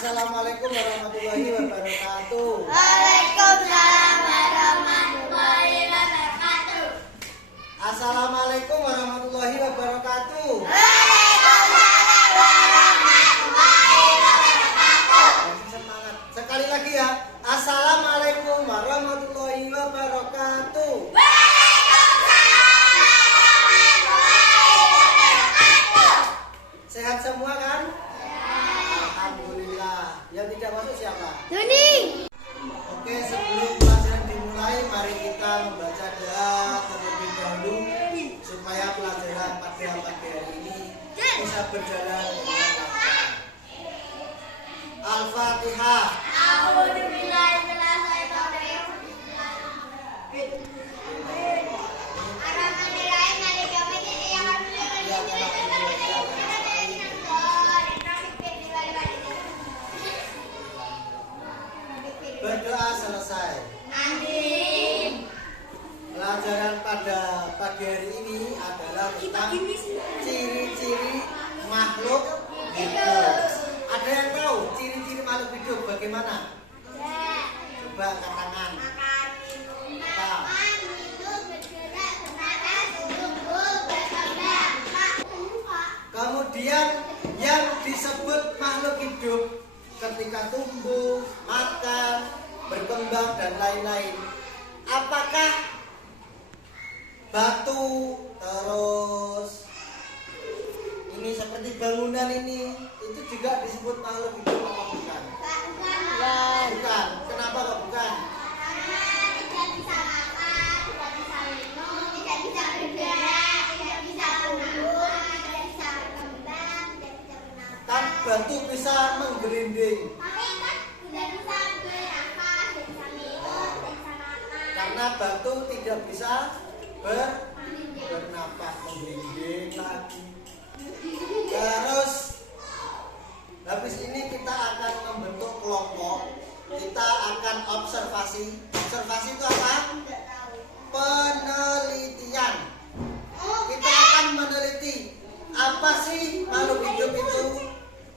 Assalamualaikum warahmatullahi wabarakatuh. Waalaikumsalam warahmatullahi wabarakatuh. Assalamualaikum warahmatullahi wabarakatuh. Waalaikumsalam warahmatullahi wabarakatuh. Semangat. Sekali lagi ya. Assalamualaikum warahmatullahi wabarakatuh. Waalaikumsalam warahmatullahi wabarakatuh. Sehat semua kan? Alhamdulillah. Yang tidak masuk siapa? Doni. Oke, sebelum pelajaran dimulai, mari kita membaca doa terlebih dahulu supaya pelajaran pada pagi hari ini bisa berjalan dengan lancar. Al-Fatihah. Berdoa selesai. Amin. Pelajaran pada pagi hari ini adalah tentang ciri-ciri makhluk hidup. Ada yang tahu ciri-ciri makhluk hidup bagaimana? Coba angkat tangan. Apa? Kemudian yang disebut makhluk hidup ketika tumbuh, makan, berkembang dan lain-lain. Apakah batu, terus ini seperti bangunan ini itu juga disebut makhluk hidup atau bukan? Bukan. Kenapa kok bukan? Kan batu bisa menggelinding. Karena batu tidak bisa bernapas, menggelinding lagi. Terus habis ini kita akan membentuk kelompok. Kita akan observasi. Observasi itu apa? Penelitian. Kita akan meneliti apa sih makhluk hidup itu.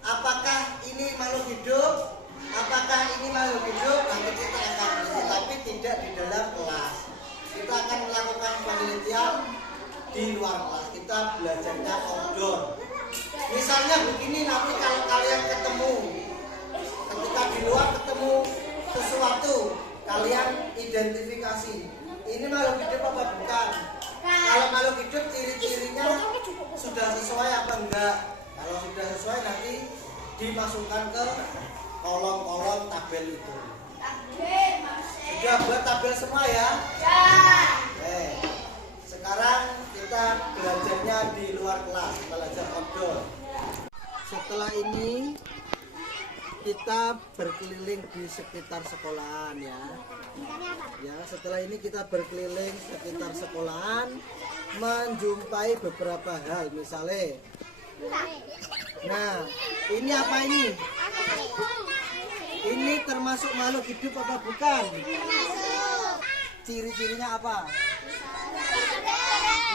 Apakah ini makhluk hidup? Apakah ini makhluk hidup? Nanti kita akan meneliti, tapi tidak di dalam kelas. Kita akan melakukan penelitian di luar kelas. Kita belajarnya outdoor. Misalnya begini, nanti kalau kalian ketemu, ketika di luar ketemu sesuatu, kalian identifikasi. Ini makhluk hidup apa bukan? Kalau makhluk hidup ciri-cirinya sudah sesuai apa enggak? Kalau sudah sesuai nanti dimasukkan ke kolom-kolom tabel itu. Sudah buat tabel semua ya? Sekarang kita belajarnya di luar kelas, belajar outdoor. Setelah ini kita berkeliling di sekitar sekolahan ya. Ya, setelah ini kita berkeliling sekitar sekolahan, menjumpai beberapa hal, misalnya. Nah, ini apa ini? Ini termasuk makhluk hidup apa bukan? Ciri-cirinya apa?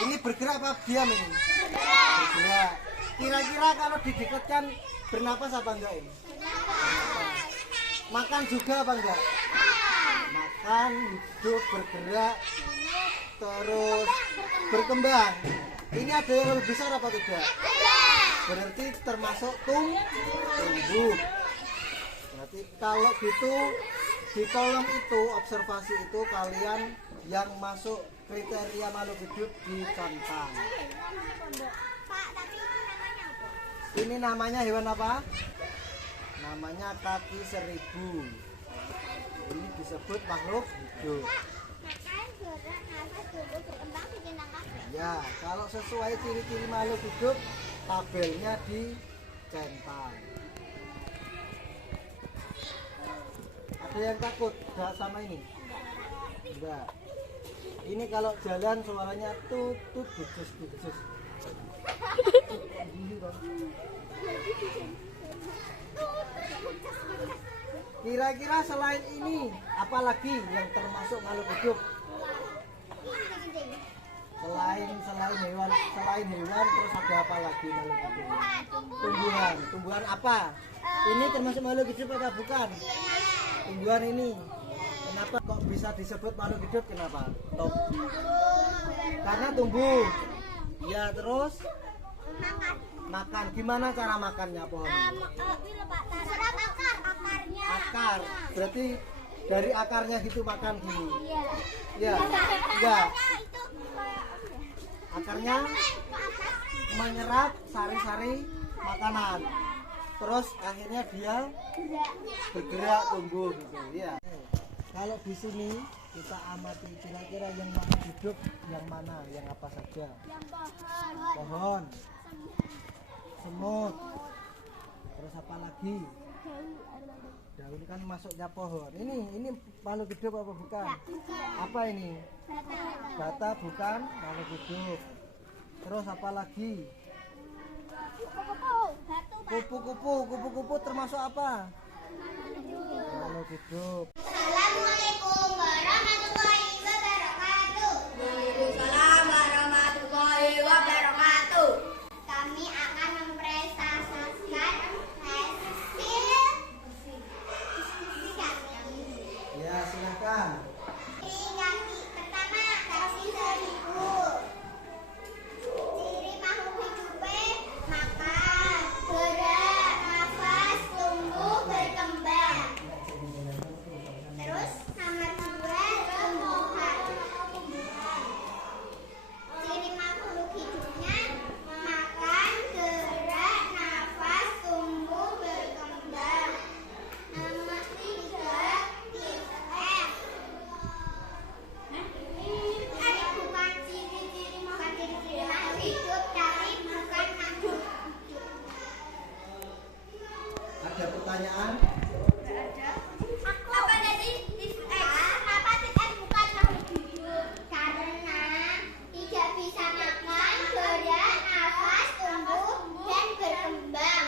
Ini bergerak apa diam ini? Bergerak. Kira-kira kalau didekatkan bernapas apa enggak ini? Makan juga apa enggak? Makan, hidup, bergerak, terus berkembang. Ini ada yang lebih besar apa tidak? Berarti termasuk tumbuh. Berarti kalau gitu di kolom itu, observasi itu, kalian yang masuk kriteria makhluk hidup dicantang. Ini namanya hewan apa? Namanya kaki seribu. Ini disebut makhluk hidup. Ya, kalau sesuai ciri-ciri makhluk hidup, tabelnya dicentang. Ada yang takut enggak sama ini? Enggak. Ini kalau jalan suaranya tutut bucus bucus. Kira-kira selain ini, apalagi yang termasuk makhluk hidup? Selain hewan terus ada apa lagi makhluk hidup? Tumbuhan apa? Ini termasuk makhluk hidup apa bukan? Tumbuhan ini. Kenapa kok bisa disebut makhluk hidup? Kenapa? Karena tumbuh. Ya, terus makan. Gimana cara makannya pohon ini? Akarnya. Akar. Berarti dari akarnya gitu makan gini. Iya. Ya. Enggak. Akarnya menyerap sari-sari makanan. Terus akhirnya dia bergerak tumbuh gitu ya. Kalau di sini kita amati kira-kira yang makhluk hidup yang mana, yang apa saja? Yang Pohon, semut, terus apa lagi? Daun kan masuknya pohon. Ini makhluk hidup apa bukan? Apa ini? Bata bukan makhluk hidup. Terus apa lagi? Kupu-kupu termasuk apa? Makhluk hidup. Assalamualaikum warahmatullahi wabarakatuh. Waalaikumsalam warahmatullahi wabarakatuh. Kami akan mempresentasikan hasil diskusi kami. Ya, silakan. Kaki pertama, kaki seribu. Ciri makhluk hidup makan, gerak, nafas, tumbuh, berkembang. Terus nomor dua, tumbuhan. Ciri makhluk hidupnya makan, gerak, nafas, tumbuh, berkembang. Nomor tiga, F. Ini bukan ciri-ciri makhluk hidup, tapi bukan makhluk hidup. Ada pertanyaan? Apa tadi? Kenapa tidak bukan makhluk hidup? Karena tidak bisa makan, gerak, nafas, tumbuh, dan berkembang.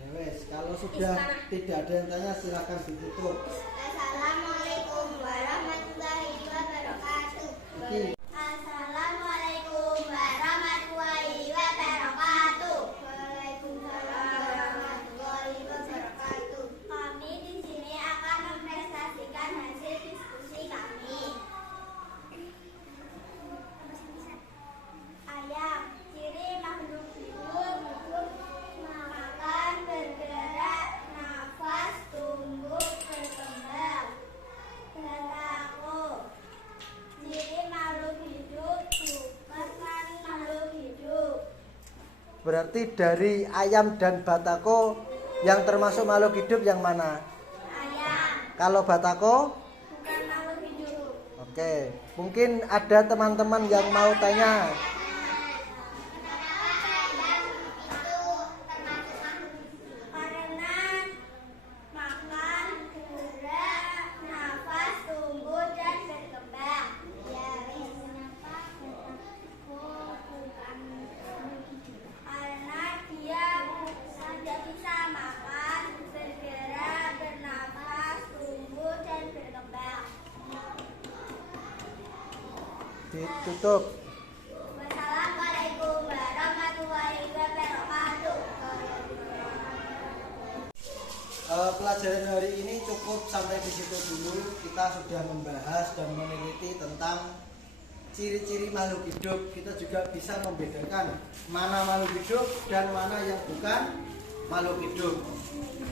Ya wes, kalau sudah tidak ada yang tanya silakan ditutup. Assalamualaikum warahmatullahi wabarakatuh. Oke. Assalamualaikum warahmatullahi wabarakatuh. Waalaikumsalam warahmatullahi wabarakatuh. Kami di sini akan mempresentasikan hasil diskusi kami. Ayam, ciri makhluk hidup, makan, bergerak, nafas, tumbuh, berkembang. Bataku, ciri makhluk hidup, bukan makhluk hidup. Berarti dari ayam dan batako yang termasuk makhluk hidup yang mana? Ayam, Kalau batako? bukan makhluk hidup. Oke. Mungkin ada teman-teman yang mau tanya. Kenapa ayam itu termasuk makhluk hidup? Karena makan, gerak, nafas, tumbuh, dan berkembang. Ya, kenapa bataku bukan makhluk hidup? Karena dia tidak bisa makan, bergerak, bernafas, tumbuh, dan berkembang. Ditutup. Wassalamualaikum warahmatullahi wabarakatuh. Pelajaran hari ini cukup sampai di situ dulu. Kita sudah membahas dan meneliti tentang ciri-ciri makhluk hidup. Kita juga bisa membedakan mana makhluk hidup dan mana yang bukan makhluk hidup.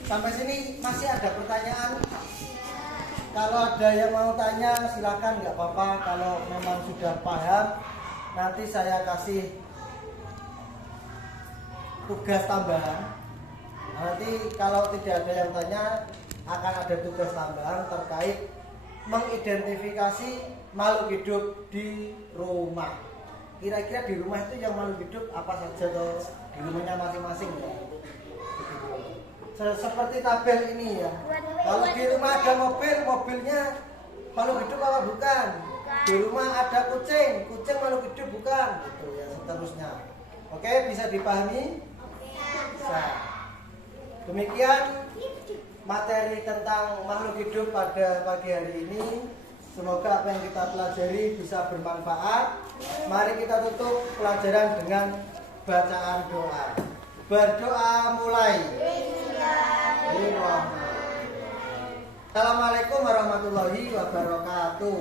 Sampai sini masih ada pertanyaan? Kalau ada yang mau tanya silakan, nggak apa-apa. Kalau memang sudah paham, nanti saya kasih tugas tambahan. Nanti kalau tidak ada yang tanya, akan ada tugas tambahan terkait mengidentifikasi makhluk hidup di rumah. Kira-kira di rumah itu yang makhluk hidup apa saja tuh? Di rumahnya masing-masing ya. Seperti tabel ini ya. Kalau di rumah ada mobil, mobilnya makhluk hidup apa bukan? Di rumah ada kucing, kucing makhluk hidup bukan? Gitu ya, seterusnya. Oke, bisa dipahami? Bisa. Demikian materi tentang makhluk hidup pada pagi hari ini. Semoga apa yang kita pelajari bisa bermanfaat Mari kita tutup pelajaran dengan bacaan doa. Berdoa mulai. Bismillahirrahmanirrahim. Assalamualaikum warahmatullahi wabarakatuh.